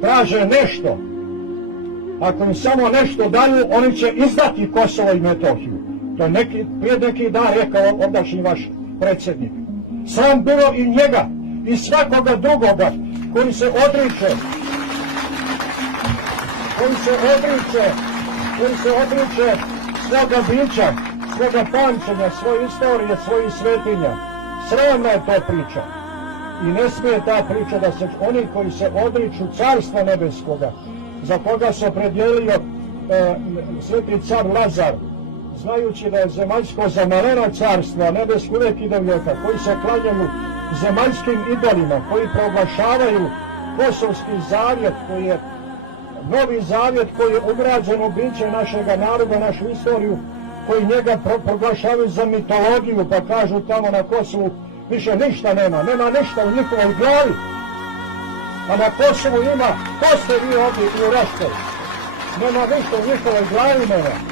traže nešto, ako im samo nešto daju, oni će izdati Kosovo i Metohiju. To je prije neki dan rekao ovdašnji vaš predsjednik. Sam bilo i njega i svakoga drugoga koji se odriče svoga bića, svoga pamćenja, svoje istorije, svojih svetinja. Sramna je to priča. I ne smije ta priča da se oni koji se odriču carstva nebeskoga, za koga se opredjelio sveti car Lazar, znajući da je zemaljsko zamaleno carstvo, a nebesko uvijek ide vijeka, koji se klanjaju zemaljskim idolima, koji proglašavaju Kosovski zavjet, koji je novi zavjet koji je ugrađen u biće našega naroda, našu istoriju, koji njega proglašavaju za mitologiju, pa kažu tamo na Kosovu više ništa nema ništa u njihovoj glavi, a na Kosovu ima, ko ste vi ovdje i u Raškoj, nema ništa u njihovoj glavi nema.